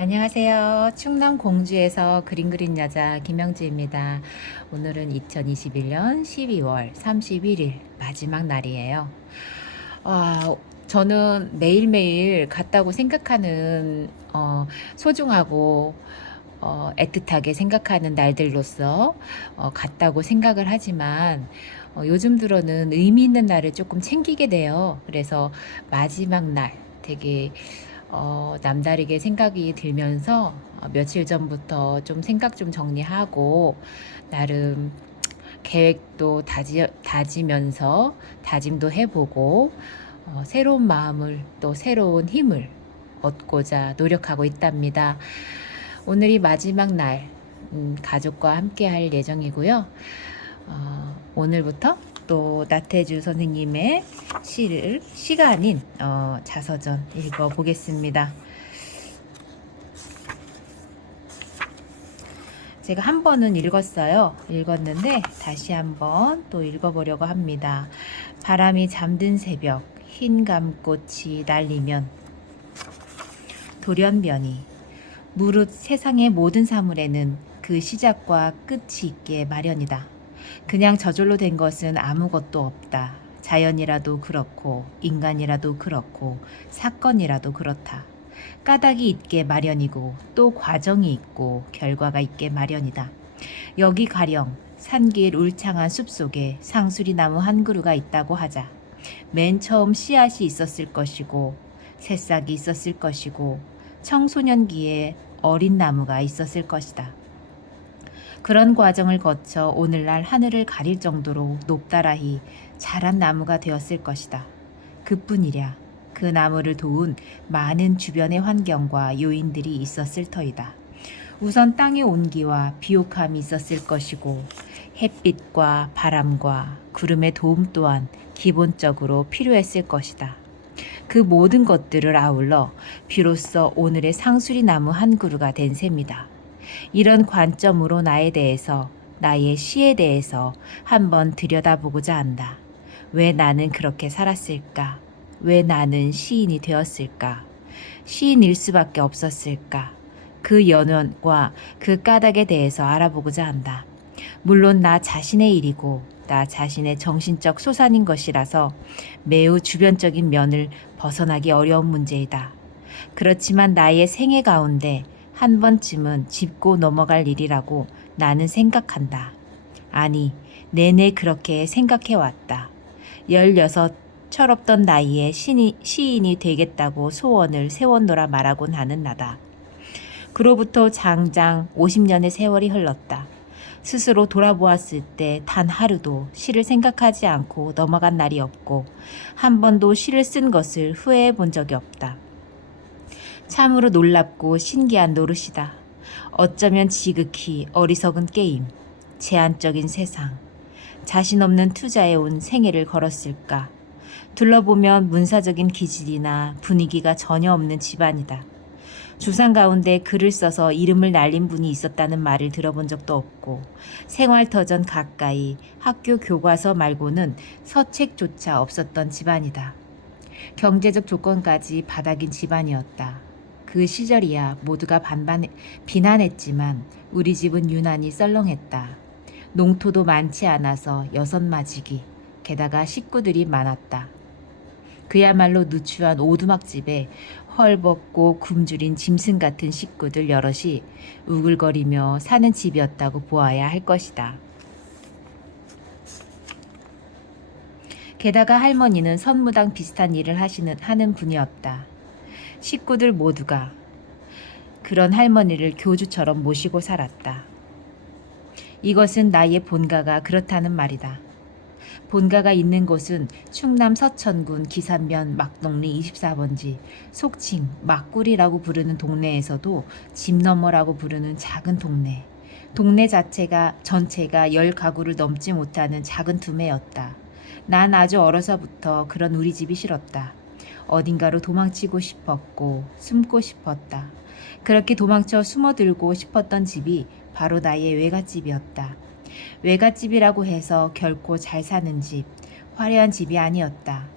안녕하세요. 충남 공주에서 그림 그린 여자 김영주입니다. 오늘은 2021년 12월 31일 마지막 날이에요. 저는 매일매일 같다고 생각하는 소중하고 애틋하게 생각하는 날들로서 같다고 생각을 하지만 요즘 들어는 의미 있는 날을 조금 챙기게 돼요. 그래서 마지막 날 되게 남다르게 생각이 들면서 며칠 전부터 좀 생각 좀 정리하고 나름 계획도 다지면서 다짐도 해보고 새로운 마음을 또 새로운 힘을 얻고자 노력하고 있답니다. 오늘이 마지막 날 가족과 함께 할 예정이고요. 오늘부터 또 나태주 선생님의 시가 아닌 자서전 읽어보겠습니다. 제가 한 번은 읽었는데 다시 한번 또 읽어보려고 합니다. 바람이 잠든 새벽 흰 감꽃이 날리면 돌연변이 무릇 세상의 모든 사물에는 그 시작과 끝이 있게 마련이다. 그냥 저절로 된 것은 아무것도 없다. 자연이라도 그렇고 인간이라도 그렇고 사건이라도 그렇다. 까닭이 있게 마련이고 또 과정이 있고 결과가 있게 마련이다. 여기 가령 산길 울창한 숲속에 상수리나무 한 그루가 있다고 하자. 맨 처음 씨앗이 있었을 것이고 새싹이 있었을 것이고 청소년기에 어린 나무가 있었을 것이다. 그런 과정을 거쳐 오늘날 하늘을 가릴 정도로 높다라히 자란 나무가 되었을 것이다. 그뿐이랴. 그 나무를 도운 많은 주변의 환경과 요인들이 있었을 터이다. 우선 땅의 온기와 비옥함이 있었을 것이고 햇빛과 바람과 구름의 도움 또한 기본적으로 필요했을 것이다. 그 모든 것들을 아울러 비로소 오늘의 상수리 나무 한 그루가 된 셈이다. 이런 관점으로 나에 대해서, 나의 시에 대해서 한번 들여다보고자 한다. 왜 나는 그렇게 살았을까? 왜 나는 시인이 되었을까? 시인일 수밖에 없었을까? 그 연원과 그 까닭에 대해서 알아보고자 한다. 물론 나 자신의 일이고 나 자신의 정신적 소산인 것이라서 매우 주변적인 면을 벗어나기 어려운 문제이다. 그렇지만 나의 생애 가운데 한 번쯤은 짚고 넘어갈 일이라고 나는 생각한다. 아니, 내내 그렇게 생각해왔다. 16 철없던 나이에 시인이 되겠다고 소원을 세웠노라 말하곤 하는 나다. 그로부터 장장 50년의 세월이 흘렀다. 스스로 돌아보았을 때 단 하루도 시를 생각하지 않고 넘어간 날이 없고 한 번도 시를 쓴 것을 후회해 본 적이 없다. 참으로 놀랍고 신기한 노릇이다. 어쩌면 지극히 어리석은 게임, 제한적인 세상, 자신 없는 투자에 온 생애를 걸었을까. 둘러보면 문사적인 기질이나 분위기가 전혀 없는 집안이다. 주상 가운데 글을 써서 이름을 날린 분이 있었다는 말을 들어본 적도 없고 생활터전 가까이 학교 교과서 말고는 서책조차 없었던 집안이다. 경제적 조건까지 바닥인 집안이었다. 그 시절이야 모두가 비난했지만 우리 집은 유난히 썰렁했다. 농토도 많지 않아서 6마지기, 게다가 식구들이 많았다. 그야말로 누추한 오두막집에 헐벗고 굶주린 짐승 같은 식구들 여럿이 우글거리며 사는 집이었다고 보아야 할 것이다. 게다가 할머니는 선무당 비슷한 일을 하는 분이었다. 식구들 모두가 그런 할머니를 교주처럼 모시고 살았다. 이것은 나의 본가가 그렇다는 말이다. 본가가 있는 곳은 충남 서천군 기산면 막동리 24번지 속칭 막구리라고 부르는 동네에서도 집 너머라고 부르는 작은 동네. 동네 전체가 10가구를 넘지 못하는 작은 두매였다. 난 아주 어려서부터 그런 우리 집이 싫었다. 어딘가로 도망치고 싶었고 숨고 싶었다. 그렇게 도망쳐 숨어들고 싶었던 집이 바로 나의 외갓집이었다. 외갓집이라고 해서 결코 잘 사는 집, 화려한 집이 아니었다.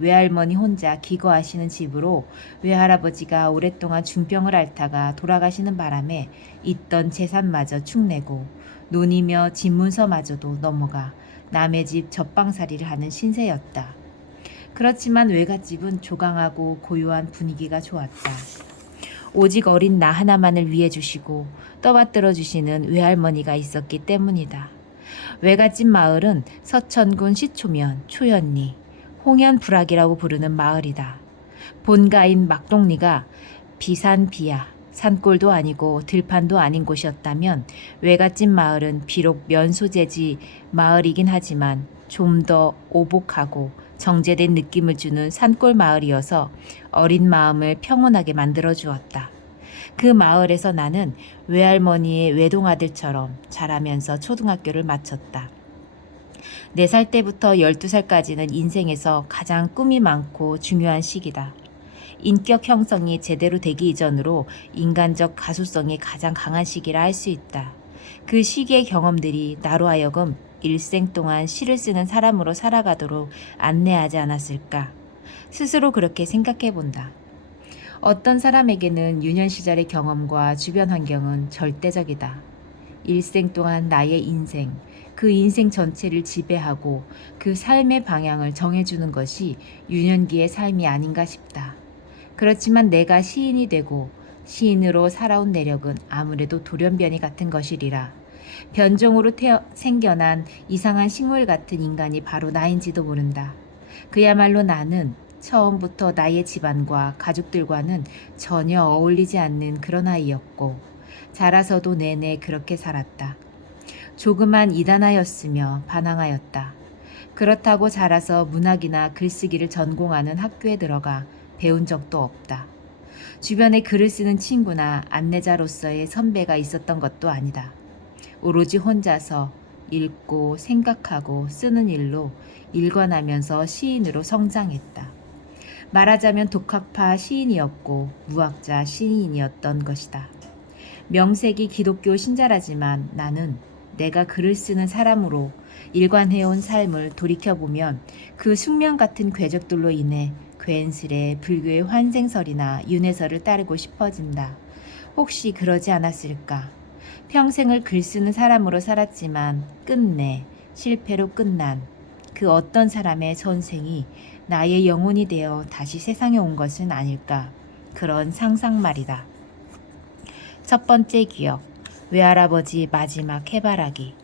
외할머니 혼자 기거하시는 집으로 외할아버지가 오랫동안 중병을 앓다가 돌아가시는 바람에 있던 재산마저 축내고 논이며 집문서마저도 넘어가 남의 집 젖방살이를 하는 신세였다. 그렇지만 외갓집은 조강하고 고요한 분위기가 좋았다. 오직 어린 나 하나만을 위해 주시고 떠받들어 주시는 외할머니가 있었기 때문이다. 외갓집 마을은 서천군 시초면 초연리, 홍연불악이라고 부르는 마을이다. 본가인 막동리가 비산비야, 산골도 아니고 들판도 아닌 곳이었다면 외갓집 마을은 비록 면소재지 마을이긴 하지만 좀 더 오복하고 정제된 느낌을 주는 산골 마을이어서 어린 마음을 평온하게 만들어 주었다. 그 마을에서 나는 외할머니의 외동아들처럼 자라면서 초등학교를 마쳤다. 4살 때부터 12살까지는 인생에서 가장 꿈이 많고 중요한 시기다. 인격 형성이 제대로 되기 이전으로 인간적 가소성이 가장 강한 시기라 할 수 있다. 그 시기의 경험들이 나로 하여금 일생 동안 시를 쓰는 사람으로 살아가도록 안내하지 않았을까. 스스로 그렇게 생각해 본다. 어떤 사람에게는 유년 시절의 경험과 주변 환경은 절대적이다. 일생 동안 나의 인생, 그 인생 전체를 지배하고 그 삶의 방향을 정해주는 것이 유년기의 삶이 아닌가 싶다. 그렇지만 내가 시인이 되고 시인으로 살아온 내력은 아무래도 돌연변이 같은 것이리라. 변종으로 생겨난 이상한 식물 같은 인간이 바로 나인지도 모른다. 그야말로 나는 처음부터 나의 집안과 가족들과는 전혀 어울리지 않는 그런 아이였고 자라서도 내내 그렇게 살았다. 조그만 이단아였으며 반항하였다. 그렇다고 자라서 문학이나 글쓰기를 전공하는 학교에 들어가 배운 적도 없다. 주변에 글을 쓰는 친구나 안내자로서의 선배가 있었던 것도 아니다. 오로지 혼자서 읽고 생각하고 쓰는 일로 일관하면서 시인으로 성장했다. 말하자면 독학파 시인이었고 무학자 시인이었던 것이다. 명색이 기독교 신자라지만 나는 내가 글을 쓰는 사람으로 일관해온 삶을 돌이켜보면 그 숙명 같은 궤적들로 인해 괜스레 불교의 환생설이나 윤회설을 따르고 싶어진다. 혹시 그러지 않았을까? 평생을 글 쓰는 사람으로 살았지만 끝내 실패로 끝난 그 어떤 사람의 전생이 나의 영혼이 되어 다시 세상에 온 것은 아닐까. 그런 상상 말이다. 첫 번째 기억, 외할아버지 마지막 해바라기.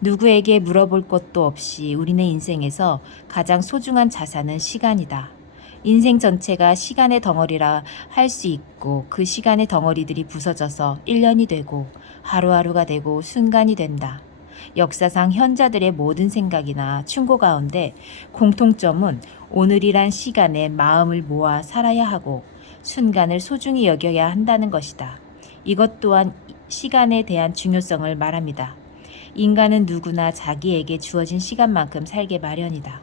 누구에게 물어볼 것도 없이 우리네 인생에서 가장 소중한 자산은 시간이다. 인생 전체가 시간의 덩어리라 할 수 있고 그 시간의 덩어리들이 부서져서 1년이 되고 하루하루가 되고 순간이 된다. 역사상 현자들의 모든 생각이나 충고 가운데 공통점은 오늘이란 시간에 마음을 모아 살아야 하고 순간을 소중히 여겨야 한다는 것이다. 이것 또한 시간에 대한 중요성을 말합니다. 인간은 누구나 자기에게 주어진 시간만큼 살게 마련이다.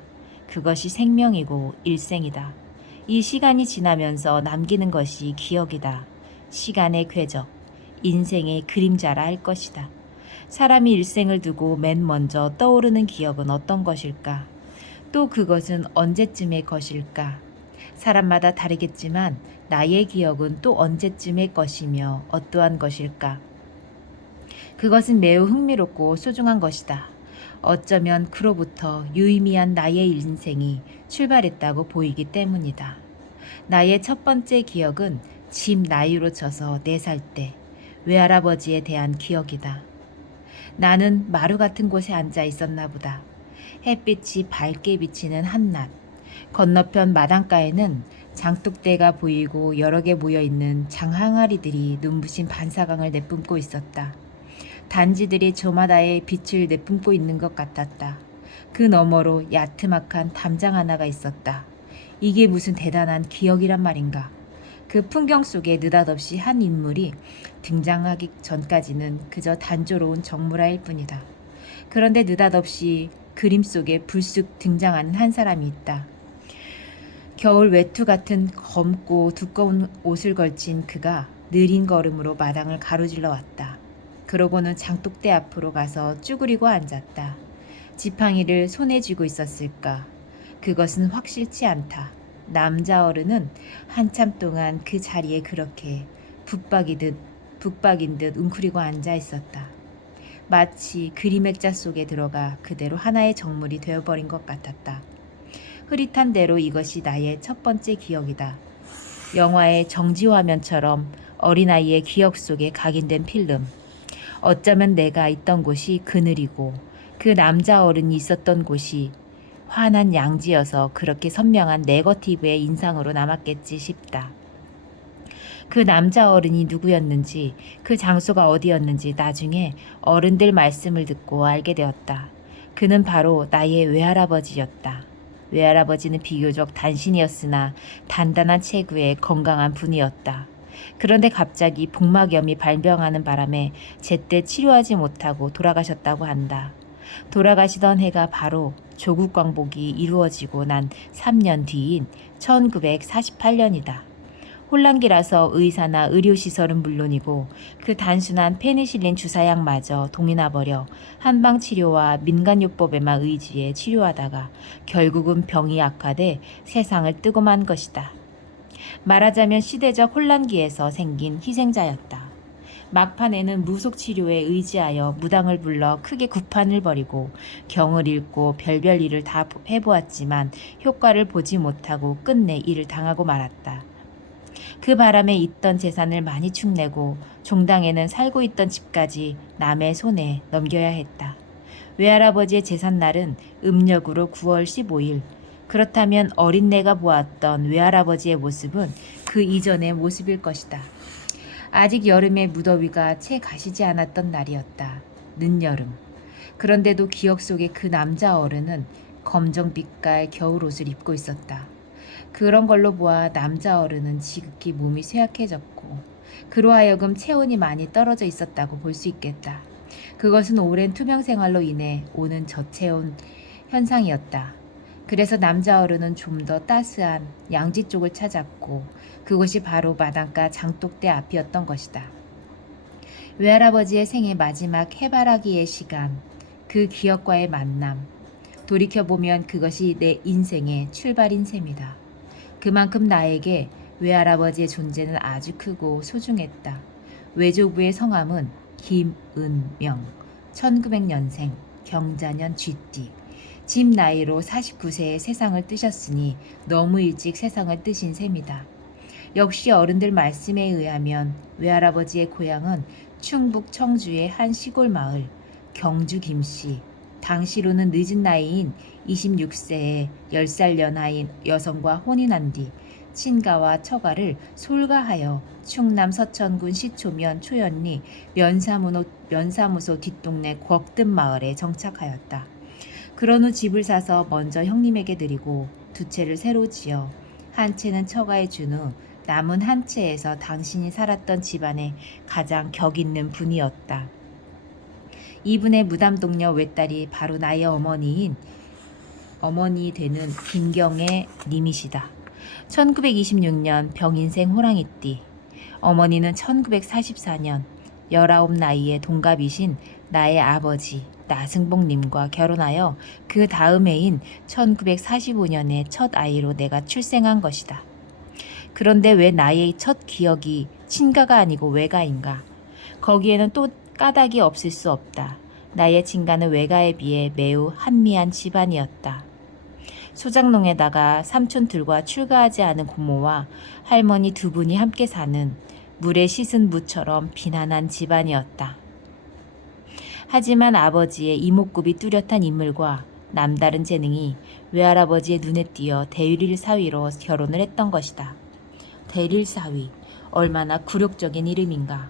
그것이 생명이고 일생이다. 이 시간이 지나면서 남기는 것이 기억이다. 시간의 궤적, 인생의 그림자라 할 것이다. 사람이 일생을 두고 맨 먼저 떠오르는 기억은 어떤 것일까? 또 그것은 언제쯤의 것일까? 사람마다 다르겠지만 나의 기억은 또 언제쯤의 것이며 어떠한 것일까? 그것은 매우 흥미롭고 소중한 것이다. 어쩌면 그로부터 유의미한 나의 인생이 출발했다고 보이기 때문이다. 나의 첫 번째 기억은 집 나이로 쳐서 4살 때 외할아버지에 대한 기억이다. 나는 마루 같은 곳에 앉아 있었나 보다. 햇빛이 밝게 비치는 한낮. 건너편 마당가에는 장독대가 보이고 여러 개 모여있는 장항아리들이 눈부신 반사광을 내뿜고 있었다. 단지들이 저마다의 빛을 내뿜고 있는 것 같았다. 그 너머로 야트막한 담장 하나가 있었다. 이게 무슨 대단한 기억이란 말인가. 그 풍경 속에 느닷없이 한 인물이 등장하기 전까지는 그저 단조로운 정물화일 뿐이다. 그런데 느닷없이 그림 속에 불쑥 등장하는 한 사람이 있다. 겨울 외투 같은 검고 두꺼운 옷을 걸친 그가 느린 걸음으로 마당을 가로질러 왔다. 그러고는 장독대 앞으로 가서 쭈그리고 앉았다. 지팡이를 손에 쥐고 있었을까. 그것은 확실치 않다. 남자 어른은 한참 동안 그 자리에 그렇게 북박인 듯 웅크리고 앉아 있었다. 마치 그림 액자 속에 들어가 그대로 하나의 정물이 되어버린 것 같았다. 흐릿한 대로 이것이 나의 첫 번째 기억이다. 영화의 정지화면처럼 어린아이의 기억 속에 각인된 필름. 어쩌면 내가 있던 곳이 그늘이고 그 남자 어른이 있었던 곳이 환한 양지여서 그렇게 선명한 네거티브의 인상으로 남았겠지 싶다. 그 남자 어른이 누구였는지, 그 장소가 어디였는지 나중에 어른들 말씀을 듣고 알게 되었다. 그는 바로 나의 외할아버지였다. 외할아버지는 비교적 단신이었으나 단단한 체구에 건강한 분이었다. 그런데 갑자기 복막염이 발병하는 바람에 제때 치료하지 못하고 돌아가셨다고 한다. 돌아가시던 해가 바로 조국 광복이 이루어지고 난 3년 뒤인 1948년이다. 혼란기라서 의사나 의료시설은 물론이고 그 단순한 페니실린 주사약마저 동이 나버려 한방치료와 민간요법에만 의지해 치료하다가 결국은 병이 악화돼 세상을 뜨고 만 것이다. 말하자면 시대적 혼란기에서 생긴 희생자였다. 막판에는 무속치료에 의지하여 무당을 불러 크게 구판을 벌이고 경을 읽고 별별 일을 다 해보았지만 효과를 보지 못하고 끝내 이를 당하고 말았다. 그 바람에 있던 재산을 많이 축내고 종당에는 살고 있던 집까지 남의 손에 넘겨야 했다. 외할아버지의 제삿날은 음력으로 9월 15일. 그렇다면 어린 내가 보았던 외할아버지의 모습은 그 이전의 모습일 것이다. 아직 여름의 무더위가 채 가시지 않았던 날이었다. 늦여름. 그런데도 기억 속에 그 남자 어른은 검정빛깔 겨울옷을 입고 있었다. 그런 걸로 보아 남자 어른은 지극히 몸이 쇠약해졌고 그로 하여금 체온이 많이 떨어져 있었다고 볼 수 있겠다. 그것은 오랜 투명 생활로 인해 오는 저체온 현상이었다. 그래서 남자 어른은 좀 더 따스한 양지 쪽을 찾았고 그곳이 바로 마당가 장독대 앞이었던 것이다. 외할아버지의 생애 마지막 해바라기의 시간, 그 기억과의 만남. 돌이켜보면 그것이 내 인생의 출발인 셈이다. 그만큼 나에게 외할아버지의 존재는 아주 크고 소중했다. 외조부의 성함은 김은명, 1900년생, 경자년 쥐띠. 집 나이로 49세에 세상을 뜨셨으니 너무 일찍 세상을 뜨신 셈이다. 역시 어른들 말씀에 의하면 외할아버지의 고향은 충북 청주의 한 시골 마을 경주 김씨. 당시로는 늦은 나이인 26세에 10살 연하인 여성과 혼인한 뒤 친가와 처가를 솔가하여 충남 서천군 시초면 초연리 면사무소 뒷동네 곽든 마을에 정착하였다. 그런 후 집을 사서 먼저 형님에게 드리고 두 채를 새로 지어 한 채는 처가에 준 후 남은 한 채에서 당신이 살았던 집안에 가장 격 있는 분이었다. 이분의 무담동녀 외딸이 바로 나의 어머니 되는 김경애 님이시다. 1926년 병인생 호랑이띠. 어머니는 1944년 19 나이에 동갑이신 나의 아버지 나승복 님과 결혼하여 그 다음 해인 1945년에 첫 아이로 내가 출생한 것이다. 그런데 왜 나의 첫 기억이 친가가 아니고 외가인가? 거기에는 또 까닭이 없을 수 없다. 나의 친가는 외가에 비해 매우 한미한 집안이었다. 소장농에다가 삼촌들과 출가하지 않은 고모와 할머니 두 분이 함께 사는 물에 씻은 무처럼 비난한 집안이었다. 하지만 아버지의 이목구비 뚜렷한 인물과 남다른 재능이 외할아버지의 눈에 띄어 대릴 사위로 결혼을 했던 것이다. 대릴 사위, 얼마나 굴욕적인 이름인가.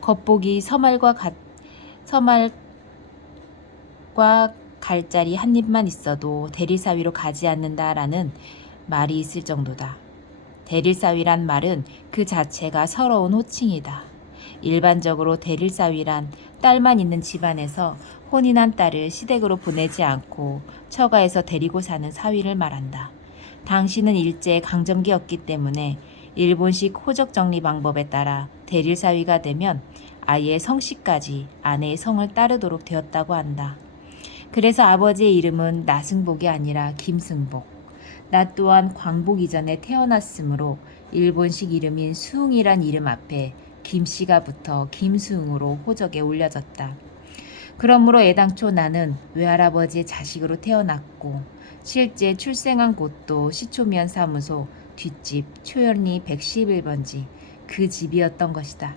겉보기 서말과 갈자리 한 입만 있어도 대릴사위로 가지 않는다라는 말이 있을 정도다. 대릴사위란 말은 그 자체가 서러운 호칭이다. 일반적으로 대릴사위란 딸만 있는 집안에서 혼인한 딸을 시댁으로 보내지 않고 처가에서 데리고 사는 사위를 말한다. 당시는 일제 강점기였기 때문에 일본식 호적 정리 방법에 따라 대릴사위가 되면 아이의 성씨까지 아내의 성을 따르도록 되었다고 한다. 그래서 아버지의 이름은 나승복이 아니라 김승복. 나 또한 광복 이전에 태어났으므로 일본식 이름인 수웅이란 이름 앞에 김씨가 붙어 김수웅으로 호적에 올려졌다. 그러므로 애당초 나는 외할아버지의 자식으로 태어났고 실제 출생한 곳도 시초면 사무소 뒷집 초연리 111번지 그 집이었던 것이다.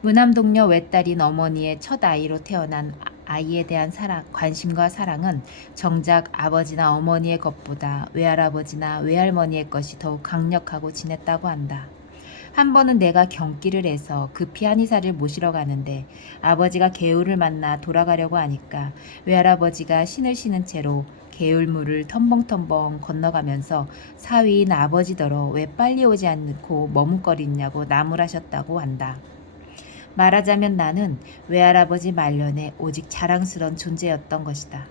무남동녀 외딸인 어머니의 첫 아이로 태어난 아이에 대한 관심과 사랑은 정작 아버지나 어머니의 것보다 외할아버지나 외할머니의 것이 더욱 강력하고 진했다고 한다. 한 번은 내가 경기를 해서 급히 한의사를 모시러 가는데 아버지가 개울을 만나 돌아가려고 하니까 외할아버지가 신을 신은 채로 개울물을 텀벙텀벙 건너가면서 사위인 아버지더러 왜 빨리 오지 않고 머뭇거리냐고 나무라셨다고 한다. 말하자면 나는 외할아버지 말년에 오직 자랑스런 존재였던 것이다.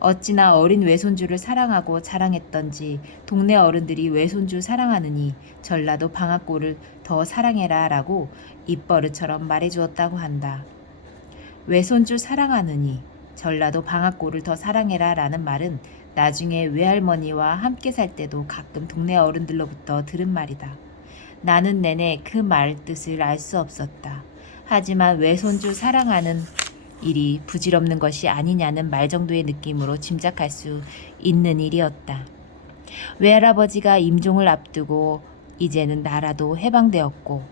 어찌나 어린 외손주를 사랑하고 자랑했던지 동네 어른들이 외손주 사랑하느니 전라도 방앗골을 더 사랑해라 라고 입버릇처럼 말해주었다고 한다. 외손주 사랑하느니 전라도 방앗골을 더 사랑해라 라는 말은 나중에 외할머니와 함께 살 때도 가끔 동네 어른들로부터 들은 말이다. 나는 내내 그 말 뜻을 알 수 없었다. 하지만 외손주 사랑하는 일이 부질없는 것이 아니냐는 말 정도의 느낌으로 짐작할 수 있는 일이었다. 외할아버지가 임종을 앞두고 이제는 나라도 해방되었고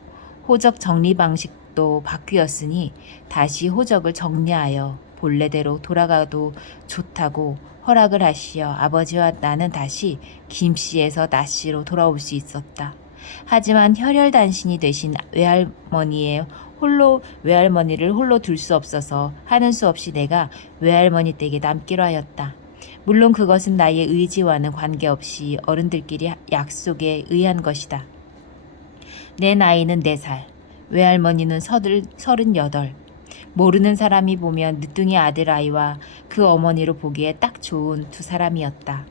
호적 정리 방식도 바뀌었으니 다시 호적을 정리하여 본래대로 돌아가도 좋다고 허락을 하시어 아버지와 나는 다시 김씨에서 나씨로 돌아올 수 있었다. 하지만 혈혈단신이 되신 외할머니를 홀로 둘 수 없어서 하는 수 없이 내가 외할머니 댁에 남기로 하였다. 물론 그것은 나의 의지와는 관계없이 어른들끼리 약속에 의한 것이다. 내 나이는 4살, 외할머니는 38. 모르는 사람이 보면 늦둥이 아들아이와 그 어머니로 보기에 딱 좋은 두 사람이었다.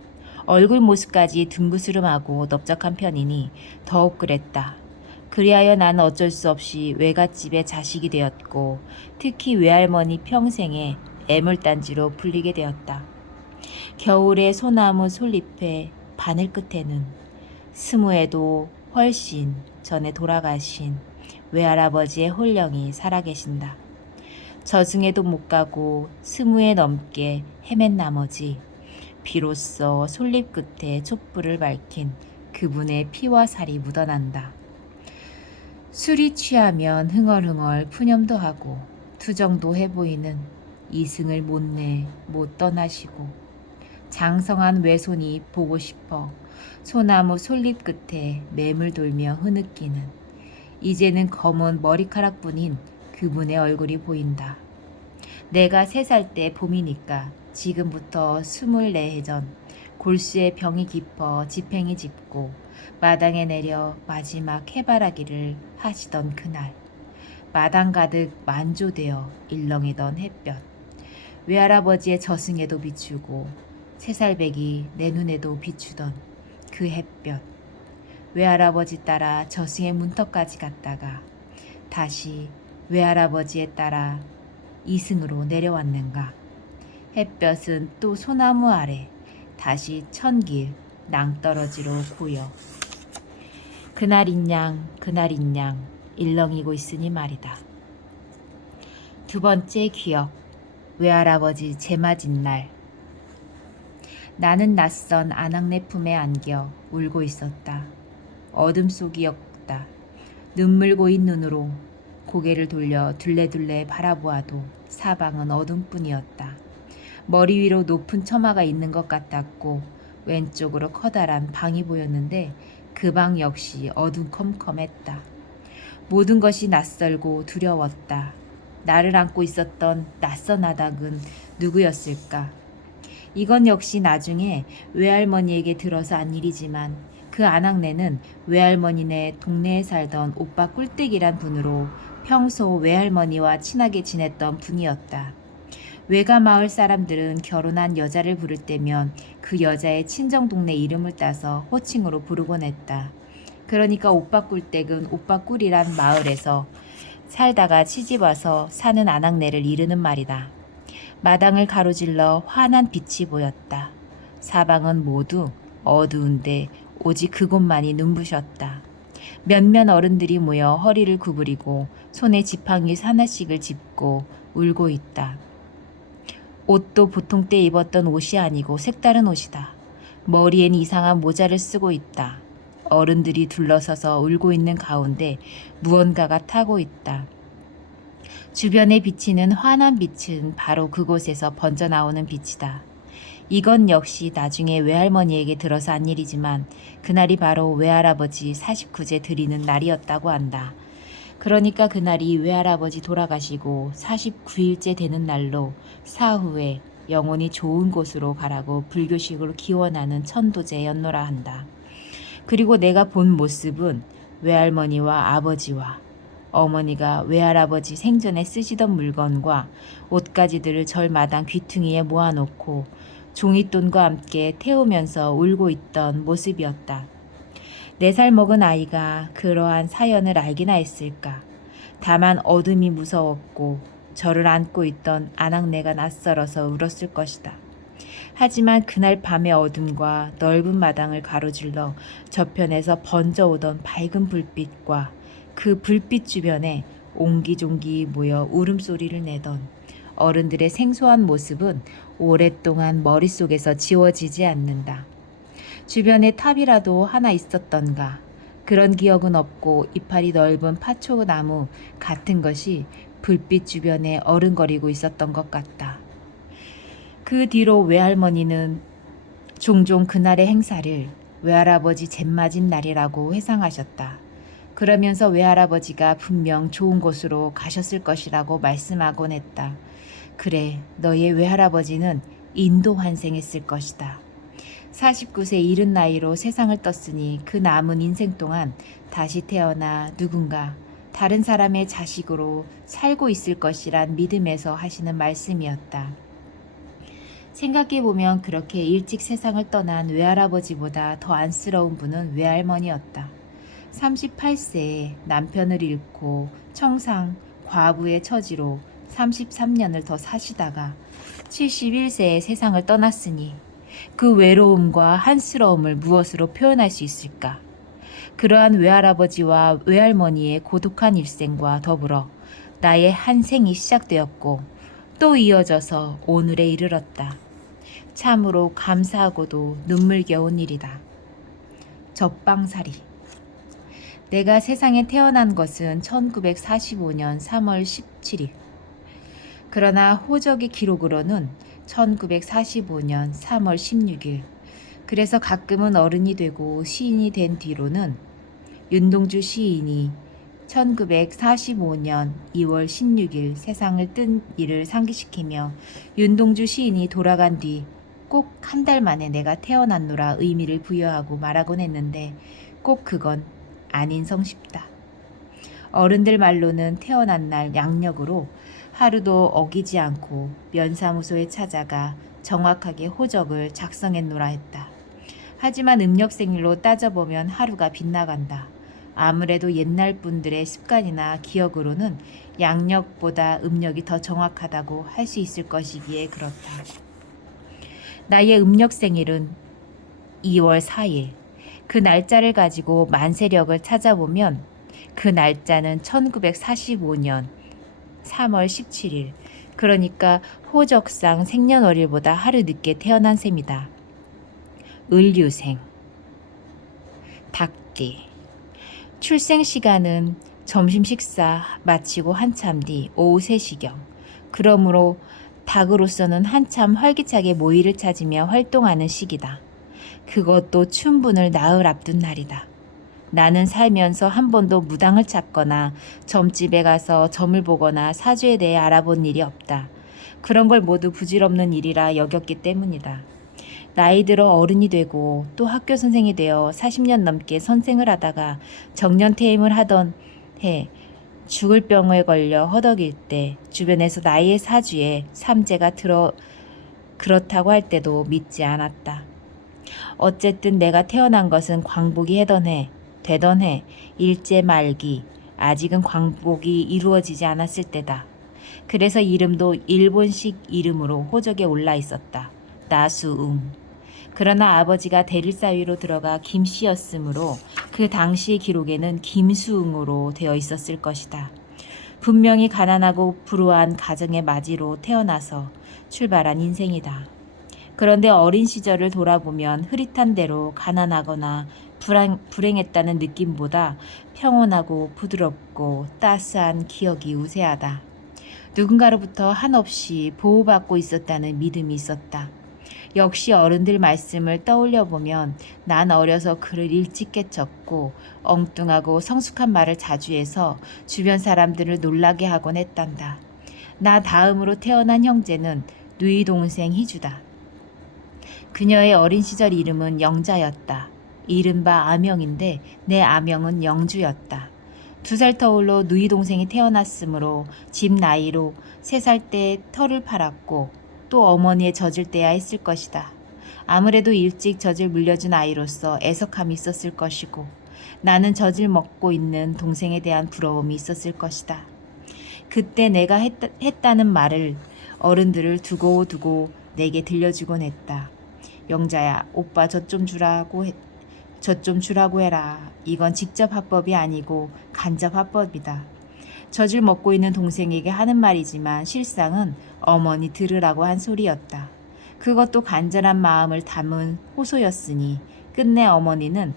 얼굴 모습까지 둥그스름하고 넓적한 편이니 더욱 그랬다. 그리하여 나는 어쩔 수 없이 외갓집의 자식이 되었고 특히 외할머니 평생에 애물단지로 불리게 되었다. 겨울에 소나무 솔잎의 바늘 끝에는 스무에도 훨씬 전에 돌아가신 외할아버지의 홀령이 살아계신다. 저승에도 못 가고 스무에 넘게 헤맨 나머지 비로소 솔잎 끝에 촛불을 밝힌 그분의 피와 살이 묻어난다. 술이 취하면 흥얼흥얼 푸념도 하고 투정도 해보이는 이승을 못 떠나시고 장성한 외손이 보고 싶어 소나무 솔잎 끝에 매물 돌며 흐느끼는 이제는 검은 머리카락뿐인 그분의 얼굴이 보인다. 내가 3살 때 봄이니까 지금부터 24해 전 골수에 병이 깊어 지팽이 짚고 마당에 내려 마지막 해바라기를 하시던 그날 마당 가득 만조되어 일렁이던 햇볕 외할아버지의 저승에도 비추고 3살배기 내 눈에도 비추던 그 햇볕 외할아버지 따라 저승의 문턱까지 갔다가 다시 외할아버지에 따라 이승으로 내려왔는가. 햇볕은 또 소나무 아래 다시 천길 낭떠러지로 고여 그날인 양 일렁이고 있으니 말이다. 2번째 기억. 외할아버지 제맞은 날. 나는 낯선 아낙네 품에 안겨 울고 있었다. 어둠 속이었다. 눈물 고인 눈으로 고개를 돌려 둘레둘레 바라보아도 사방은 어둠뿐이었다. 머리 위로 높은 처마가 있는 것 같았고 왼쪽으로 커다란 방이 보였는데 그 방 역시 어둠컴컴했다. 모든 것이 낯설고 두려웠다. 나를 안고 있었던 낯선 아닥은 누구였을까? 이건 역시 나중에 외할머니에게 들어서 한 일이지만 그 아낙네는 외할머니네 동네에 살던 오빠 꿀댁이란 분으로 평소 외할머니와 친하게 지냈던 분이었다. 외가 마을 사람들은 결혼한 여자를 부를 때면 그 여자의 친정 동네 이름을 따서 호칭으로 부르곤 했다. 그러니까 오빠 꿀댁은 오빠 꿀이란 마을에서 살다가 시집와서 사는 아낙네를 이르는 말이다. 마당을 가로질러 환한 빛이 보였다. 사방은 모두 어두운데 오직 그곳만이 눈부셨다. 몇몇 어른들이 모여 허리를 구부리고 손에 지팡이 하나씩을 짚고 울고 있다. 옷도 보통 때 입었던 옷이 아니고 색다른 옷이다. 머리엔 이상한 모자를 쓰고 있다. 어른들이 둘러서서 울고 있는 가운데 무언가가 타고 있다. 주변에 비치는 환한 빛은 바로 그곳에서 번져나오는 빛이다. 이건 역시 나중에 외할머니에게 들어서 한 일이지만 그날이 바로 외할아버지 49제 드리는 날이었다고 한다. 그러니까 그날이 외할아버지 돌아가시고 49일째 되는 날로 사후에 영혼이 좋은 곳으로 가라고 불교식으로 기원하는 천도제였노라 한다. 그리고 내가 본 모습은 외할머니와 아버지와 어머니가 외할아버지 생전에 쓰시던 물건과 옷가지들을 절마당 귀퉁이에 모아놓고 종잇돈과 함께 태우면서 울고 있던 모습이었다. 4살 먹은 아이가 그러한 사연을 알기나 했을까. 다만 어둠이 무서웠고 저를 안고 있던 아낙네가 낯설어서 울었을 것이다. 하지만 그날 밤의 어둠과 넓은 마당을 가로질러 저편에서 번져오던 밝은 불빛과 그 불빛 주변에 옹기종기 모여 울음소리를 내던 어른들의 생소한 모습은 오랫동안 머릿속에서 지워지지 않는다. 주변에 탑이라도 하나 있었던가. 그런 기억은 없고 이파리 넓은 파초나무 같은 것이 불빛 주변에 어른거리고 있었던 것 같다. 그 뒤로 외할머니는 종종 그날의 행사를 외할아버지 잼맞은 날이라고 회상하셨다. 그러면서 외할아버지가 분명 좋은 곳으로 가셨을 것이라고 말씀하곤 했다. 그래, 너의 외할아버지는 인도 환생했을 것이다. 49세 이른 나이로 세상을 떴으니 그 남은 인생 동안 다시 태어나 누군가 다른 사람의 자식으로 살고 있을 것이란 믿음에서 하시는 말씀이었다. 생각해보면 그렇게 일찍 세상을 떠난 외할아버지보다 더 안쓰러운 분은 외할머니였다. 38세에 남편을 잃고 청상 과부의 처지로 33년을 더 사시다가 71세에 세상을 떠났으니 그 외로움과 한스러움을 무엇으로 표현할 수 있을까? 그러한 외할아버지와 외할머니의 고독한 일생과 더불어 나의 한 생이 시작되었고 또 이어져서 오늘에 이르렀다. 참으로 감사하고도 눈물겨운 일이다. 젖방살이. 내가 세상에 태어난 것은 1945년 3월 17일. 그러나 호적의 기록으로는 1945년 3월 16일. 그래서 가끔은 어른이 되고 시인이 된 뒤로는 윤동주 시인이 1945년 2월 16일 세상을 뜬 일을 상기시키며 윤동주 시인이 돌아간 뒤 꼭 한 달 만에 내가 태어났노라 의미를 부여하고 말하곤 했는데 꼭 그건 아닌 성쉽다. 어른들 말로는 태어난 날 양력으로 하루도 어기지 않고 면사무소에 찾아가 정확하게 호적을 작성했노라 했다. 하지만 음력생일로 따져보면 하루가 빗나간다. 아무래도 옛날 분들의 습관이나 기억으로는 양력보다 음력이 더 정확하다고 할 수 있을 것이기에 그렇다. 나의 음력생일은 2월 4일. 그 날짜를 가지고 만세력을 찾아보면 그 날짜는 1945년 3월 17일. 그러니까 호적상 생년월일보다 하루 늦게 태어난 셈이다. 을류생. 닭띠. 출생 시간은 점심 식사 마치고 한참 뒤 오후 3시경. 그러므로 닭으로서는 한참 활기차게 모이를 찾으며 활동하는 시기다. 그것도 춘분을 나흘 앞둔 날이다. 나는 살면서 한 번도 무당을 찾거나 점집에 가서 점을 보거나 사주에 대해 알아본 일이 없다. 그런 걸 모두 부질없는 일이라 여겼기 때문이다. 나이 들어 어른이 되고 또 학교 선생이 되어 40년 넘게 선생을 하다가 정년퇴임을 하던 해 죽을 병에 걸려 허덕일 때 주변에서 나의 사주에 삼재가 들어 그렇다고 할 때도 믿지 않았다. 어쨌든 내가 태어난 것은 광복이 되던 해 일제 말기, 아직은 광복이 이루어지지 않았을 때다. 그래서 이름도 일본식 이름으로 호적에 올라 있었다. 나수웅. 그러나 아버지가 대릴사위로 들어가 김씨였으므로 그 당시 기록에는 김수웅으로 되어 있었을 것이다. 분명히 가난하고 불우한 가정의 맞이로 태어나서 출발한 인생이다. 그런데 어린 시절을 돌아보면 흐릿한 대로 가난하거나 불행했다는 느낌보다 평온하고 부드럽고 따스한 기억이 우세하다. 누군가로부터 한없이 보호받고 있었다는 믿음이 있었다. 역시 어른들 말씀을 떠올려 보면 난 어려서 글을 일찍 깨쳤고 엉뚱하고 성숙한 말을 자주 해서 주변 사람들을 놀라게 하곤 했단다. 나 다음으로 태어난 형제는 누이 동생 희주다. 그녀의 어린 시절 이름은 영자였다. 이른바 아명인데 내 아명은 영주였다. 2살 터울로 누이 동생이 태어났으므로 집 나이로 3살 때 터를 팔았고 또 어머니의 젖을 떼야 했을 것이다. 아무래도 일찍 젖을 물려준 아이로서 애석함이 있었을 것이고 나는 젖을 먹고 있는 동생에 대한 부러움이 있었을 것이다. 그때 내가 했다는 말을 어른들을 두고두고 내게 들려주곤 했다. 영자야, 오빠 젖 좀 주라고 해라. 이건 직접 화법이 아니고 간접 화법이다. 젖을 먹고 있는 동생에게 하는 말이지만 실상은 어머니 들으라고 한 소리였다. 그것도 간절한 마음을 담은 호소였으니 끝내 어머니는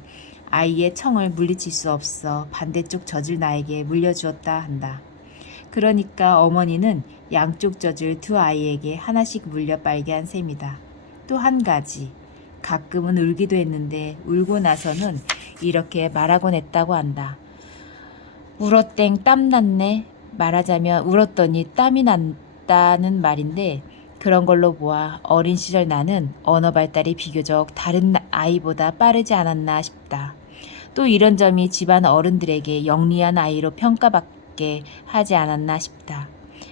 아이의 청을 물리칠 수 없어 반대쪽 젖을 나에게 물려주었다 한다. 그러니까 어머니는 양쪽 젖을 2 아이에게 하나씩 물려 빨게 한 셈이다. 또 한 가지, 가끔은 울기도 했는데 울고 나서는 이렇게 말하곤 했다고 한다. 울었땡 땀났네. 말하자면 울었더니 땀이 났다는 말인데 그런 걸로 보아 어린 시절 나는 언어 발달이 비교적 다른 아이보다 빠르지 않았나 싶다. 또 이런 점이 집안 어른들에게 영리한 아이로 평가받게 하지 않았나 싶다.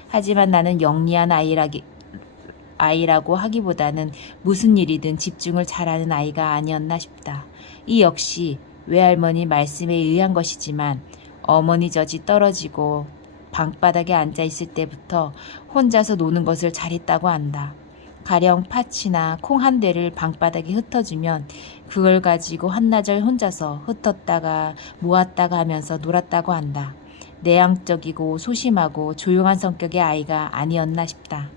하지만 나는 영리한 아이라고 하기보다는 무슨 일이든 집중을 잘하는 아이가 아니었나 싶다. 이 역시 외할머니 말씀에 의한 것이지만 어머니 젖이 떨어지고 방바닥에 앉아 있을 때부터 혼자서 노는 것을 잘했다고 한다. 가령 팥이나 콩 한 대를 방바닥에 흩어주면 그걸 가지고 한나절 혼자서 흩었다가 모았다가 하면서 놀았다고 한다. 내향적이고 소심하고 조용한 성격의 아이가 아니었나 싶다.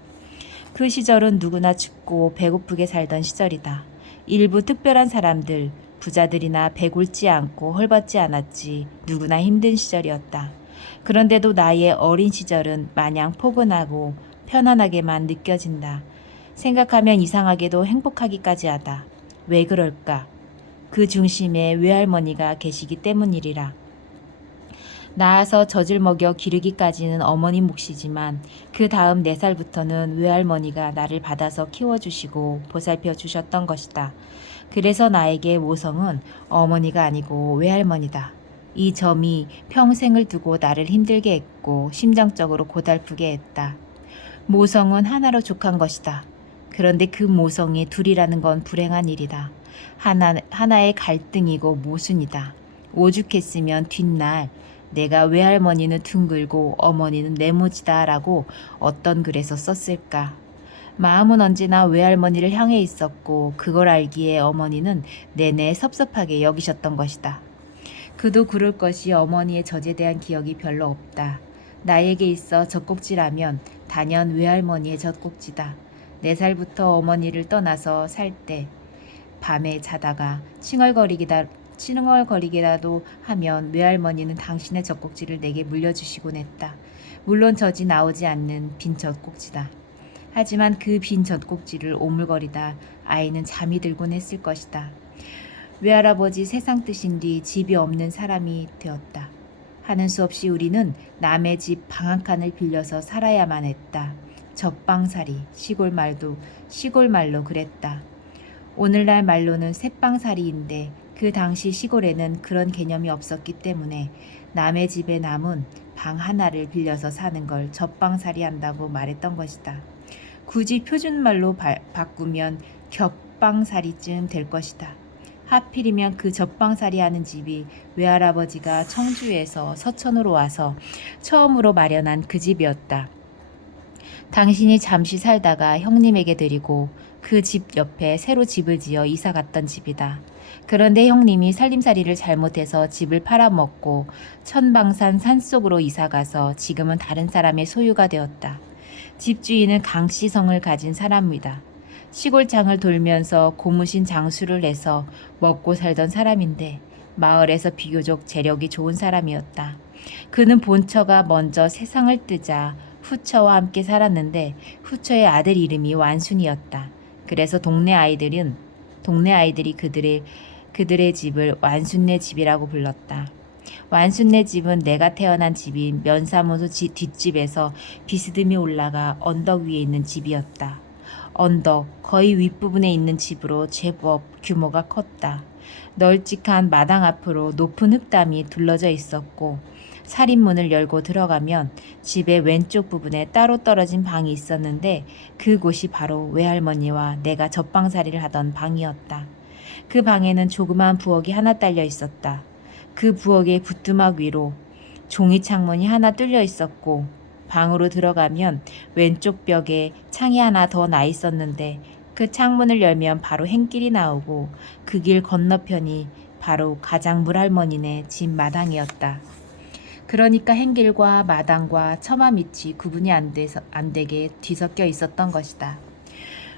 그 시절은 누구나 춥고 배고프게 살던 시절이다. 일부 특별한 사람들, 부자들이나 배골지 않고 헐벗지 않았지 누구나 힘든 시절이었다. 그런데도 나의 어린 시절은 마냥 포근하고 편안하게만 느껴진다. 생각하면 이상하게도 행복하기까지 하다. 왜 그럴까? 그 중심에 외할머니가 계시기 때문이리라. 낳아서 젖을 먹여 기르기까지는 어머니 몫이지만 그 다음 4살부터는 외할머니가 나를 받아서 키워주시고 보살펴 주셨던 것이다. 그래서 나에게 모성은 어머니가 아니고 외할머니다. 이 점이 평생을 두고 나를 힘들게 했고 심정적으로 고달프게 했다. 모성은 하나로 족한 것이다. 그런데 그 모성이 둘이라는 건 불행한 일이다. 하나의 갈등이고 모순이다. 오죽했으면 뒷날 내가 외할머니는 둥글고 어머니는 네모지다 라고 어떤 글에서 썼을까. 마음은 언제나 외할머니를 향해 있었고 그걸 알기에 어머니는 내내 섭섭하게 여기셨던 것이다. 그도 그럴 것이 어머니의 젖에 대한 기억이 별로 없다. 나에게 있어 젖꼭지라면 단연 외할머니의 젖꼭지다. 4살부터 어머니를 떠나서 살 때 밤에 자다가 칭얼거리기라도 하면 외할머니는 당신의 젖꼭지를 내게 물려주시곤 했다. 물론 젖이 나오지 않는 빈 젖꼭지다. 하지만 그 빈 젖꼭지를 오물거리다 아이는 잠이 들곤 했을 것이다. 외할아버지 세상 뜨신 뒤 집이 없는 사람이 되었다. 하는 수 없이 우리는 남의 집 방 한 칸을 빌려서 살아야만 했다. 젖방살이, 시골 말로 그랬다. 오늘날 말로는 새방살이인데 그 당시 시골에는 그런 개념이 없었기 때문에 남의 집에 남은 방 하나를 빌려서 사는 걸 젖방살이 한다고 말했던 것이다. 굳이 표준말로 바꾸면 겹방살이쯤 될 것이다. 하필이면 그 젖방살이 하는 집이 외할아버지가 청주에서 서천으로 와서 처음으로 마련한 그 집이었다. 당신이 잠시 살다가 형님에게 드리고 그 집 옆에 새로 집을 지어 이사 갔던 집이다. 그런데 형님이 살림살이를 잘못해서 집을 팔아먹고 천방산 산속으로 이사가서 지금은 다른 사람의 소유가 되었다. 집주인은 강씨성을 가진 사람이다. 시골장을 돌면서 고무신 장수를 해서 먹고 살던 사람인데 마을에서 비교적 재력이 좋은 사람이었다. 그는 본처가 먼저 세상을 뜨자 후처와 함께 살았는데 후처의 아들 이름이 완순이었다. 그래서 동네 아이들이 그들의 집을 완순네 집이라고 불렀다. 완순네 집은 내가 태어난 집인 면사무소 뒷집에서 비스듬히 올라가 언덕 위에 있는 집이었다. 언덕 거의 윗부분에 있는 집으로 제법 규모가 컸다. 널찍한 마당 앞으로 높은 흙담이 둘러져 있었고 살인문을 열고 들어가면 집의 왼쪽 부분에 따로 떨어진 방이 있었는데 그곳이 바로 외할머니와 내가 젖방살이를 하던 방이었다. 그 방에는 조그마한 부엌이 하나 딸려 있었다. 그 부엌의 부뚜막 위로 종이 창문이 하나 뚫려 있었고 방으로 들어가면 왼쪽 벽에 창이 하나 더 나 있었는데 그 창문을 열면 바로 행길이 나오고 그 길 건너편이 바로 가장 물할머니네 집 마당이었다. 그러니까 행길과 마당과 처마 밑이 구분이 안 되게 뒤섞여 있었던 것이다.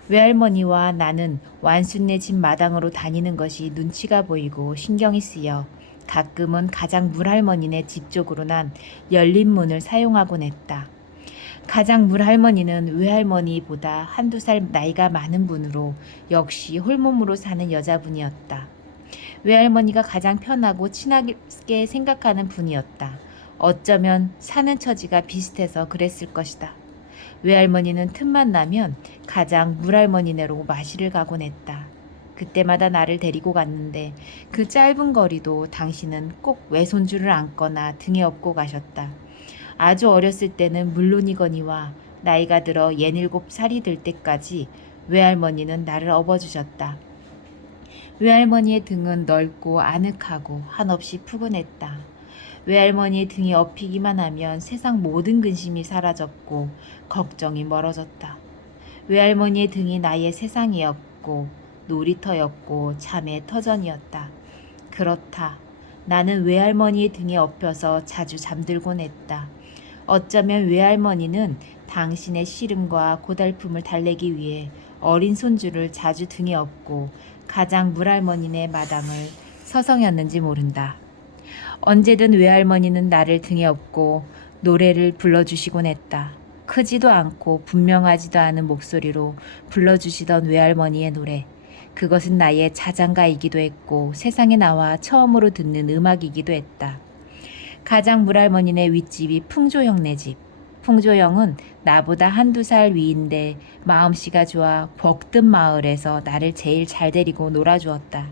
외할머니와 나는 완순네 집 마당으로 다니는 것이 눈치가 보이고 신경이 쓰여 가끔은 가장 물할머니네 집 쪽으로 난 열린 문을 사용하곤 했다. 가장 물할머니는 외할머니보다 한두 살 나이가 많은 분으로 역시 홀몸으로 사는 여자분이었다. 외할머니가 가장 편하고 친하게 생각하는 분이었다. 어쩌면 사는 처지가 비슷해서 그랬을 것이다. 외할머니는 틈만 나면 가장 물할머니네로 마시를 가곤 했다. 그때마다 나를 데리고 갔는데 그 짧은 거리도 당신은 꼭 외손주를 안거나 등에 업고 가셨다. 아주 어렸을 때는 물론이거니와 나이가 들어 67살이 될 때까지 외할머니는 나를 업어주셨다. 외할머니의 등은 넓고 아늑하고 한없이 푸근했다. 외할머니의 등이 업히기만 하면 세상 모든 근심이 사라졌고 걱정이 멀어졌다. 외할머니의 등이 나의 세상이었고 놀이터였고 잠의 터전이었다. 그렇다. 나는 외할머니의 등에 업혀서 자주 잠들곤 했다. 어쩌면 외할머니는 당신의 시름과 고달픔을 달래기 위해 어린 손주를 자주 등에 업고 가장 물할머니네 마당을 서성였는지 모른다. 언제든 외할머니는 나를 등에 업고 노래를 불러주시곤 했다. 크지도 않고 분명하지도 않은 목소리로 불러주시던 외할머니의 노래. 그것은 나의 자장가이기도 했고 세상에 나와 처음으로 듣는 음악이기도 했다. 가장 물할머니네 윗집이 풍조형네 집. 풍조형은 나보다 한두 살 위인데 마음씨가 좋아 벅든 마을에서 나를 제일 잘 데리고 놀아주었다.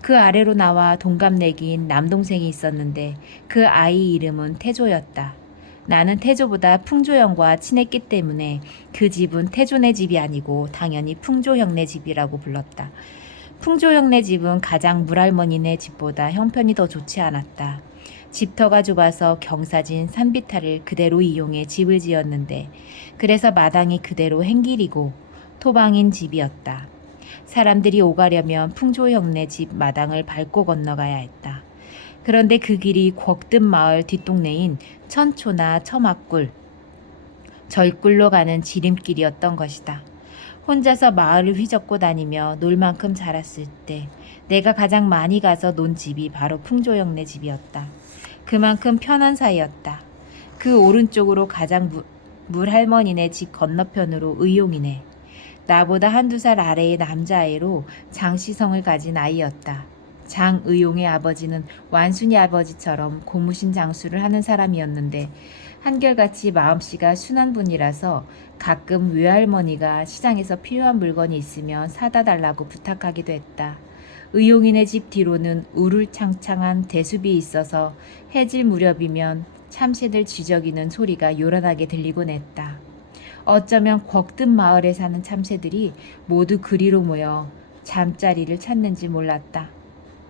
그 아래로 나와 동갑내기인 남동생이 있었는데 그 아이 이름은 태조였다. 나는 태조보다 풍조형과 친했기 때문에 그 집은 태조네 집이 아니고 당연히 풍조형네 집이라고 불렀다. 풍조형네 집은 가장 물할머니네 집보다 형편이 더 좋지 않았다. 집터가 좁아서 경사진 산비탈을 그대로 이용해 집을 지었는데 그래서 마당이 그대로 행길이고 토방인 집이었다. 사람들이 오가려면 풍조형네 집 마당을 밟고 건너가야 했다. 그런데 그 길이 곶든 마을 뒷동네인 천초나 처마꿀, 절꿀로 가는 지름길이었던 것이다. 혼자서 마을을 휘젓고 다니며 놀 만큼 자랐을 때 내가 가장 많이 가서 논 집이 바로 풍조형네 집이었다. 그만큼 편한 사이였다. 그 오른쪽으로 가장 물할머니네 집 건너편으로 의용이네. 나보다 한두 살 아래의 남자아이로 장시성을 가진 아이였다. 장의용의 아버지는 완순이 아버지처럼 고무신 장수를 하는 사람이었는데 한결같이 마음씨가 순한 분이라서 가끔 외할머니가 시장에서 필요한 물건이 있으면 사다 달라고 부탁하기도 했다. 의용이네 집 뒤로는 우르창창한 대숲이 있어서 해질 무렵이면 참새들 쥐저귀는 소리가 요란하게 들리곤 했다. 어쩌면 곶든 마을에 사는 참새들이 모두 그리로 모여 잠자리를 찾는지 몰랐다.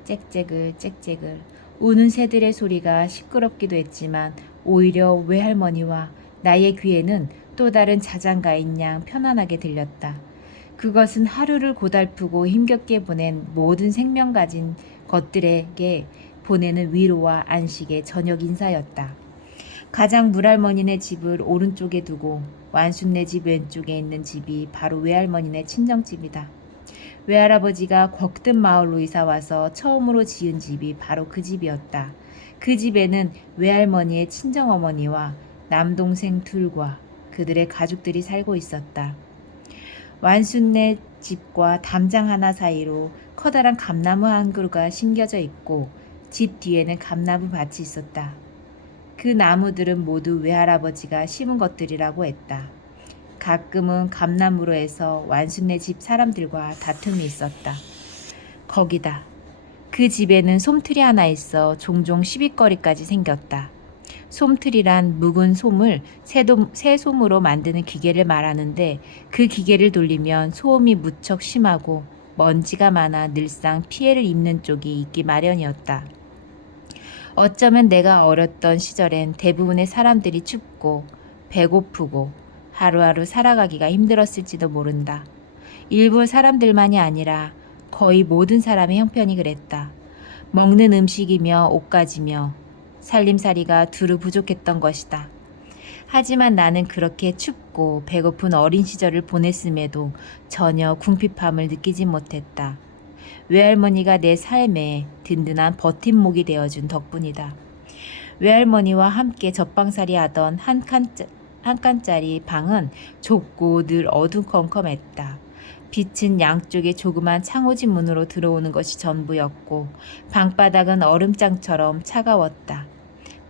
짹짹을 짹짹을 우는 새들의 소리가 시끄럽기도 했지만 오히려 외할머니와 나의 귀에는 또 다른 자장가인 양 편안하게 들렸다. 그것은 하루를 고달프고 힘겹게 보낸 모든 생명 가진 것들에게 보내는 위로와 안식의 저녁 인사였다. 가장 물할머니네 집을 오른쪽에 두고 완순네 집 왼쪽에 있는 집이 바로 외할머니네 친정집이다. 외할아버지가 곽든 마을로 이사와서 처음으로 지은 집이 바로 그 집이었다. 그 집에는 외할머니의 친정어머니와 남동생 둘과 그들의 가족들이 살고 있었다. 완순네 집과 담장 하나 사이로 커다란 감나무 한 그루가 심겨져 있고 집 뒤에는 감나무 밭이 있었다. 그 나무들은 모두 외할아버지가 심은 것들이라고 했다. 가끔은 감나무로 해서 완순네 집 사람들과 다툼이 있었다. 거기다. 그 집에는 솜틀이 하나 있어 종종 시비거리까지 생겼다. 솜틀이란 묵은 솜을 새솜으로 만드는 기계를 말하는데 그 기계를 돌리면 소음이 무척 심하고 먼지가 많아 늘상 피해를 입는 쪽이 있기 마련이었다. 어쩌면 내가 어렸던 시절엔 대부분의 사람들이 춥고 배고프고 하루하루 살아가기가 힘들었을지도 모른다. 일부 사람들만이 아니라 거의 모든 사람의 형편이 그랬다. 먹는 음식이며 옷가지며 살림살이가 두루 부족했던 것이다. 하지만 나는 그렇게 춥고 배고픈 어린 시절을 보냈음에도 전혀 궁핍함을 느끼지 못했다. 외할머니가 내 삶에 든든한 버팀목이 되어준 덕분이다. 외할머니와 함께 젖방살이 하던 한 칸짜리 방은 좁고 늘 어두컴컴했다. 빛은 양쪽에 조그만 창호지 문으로 들어오는 것이 전부였고 방바닥은 얼음장처럼 차가웠다.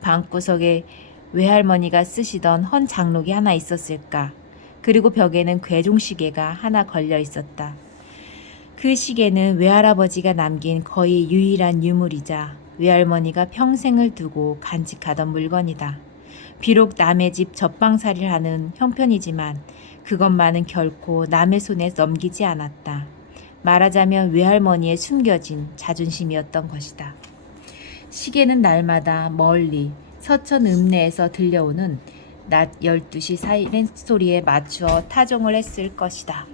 방구석에 외할머니가 쓰시던 헌 장록이 하나 있었을까. 그리고 벽에는 괴종시계가 하나 걸려 있었다. 그 시계는 외할아버지가 남긴 거의 유일한 유물이자 외할머니가 평생을 두고 간직하던 물건이다. 비록 남의 집 젖방살이를 하는 형편이지만 그것만은 결코 남의 손에 넘기지 않았다. 말하자면 외할머니의 숨겨진 자존심이었던 것이다. 시계는 날마다 멀리 서천 읍내에서 들려오는 낮 12시 사이렌 소리에 맞추어 타종을 했을 것이다.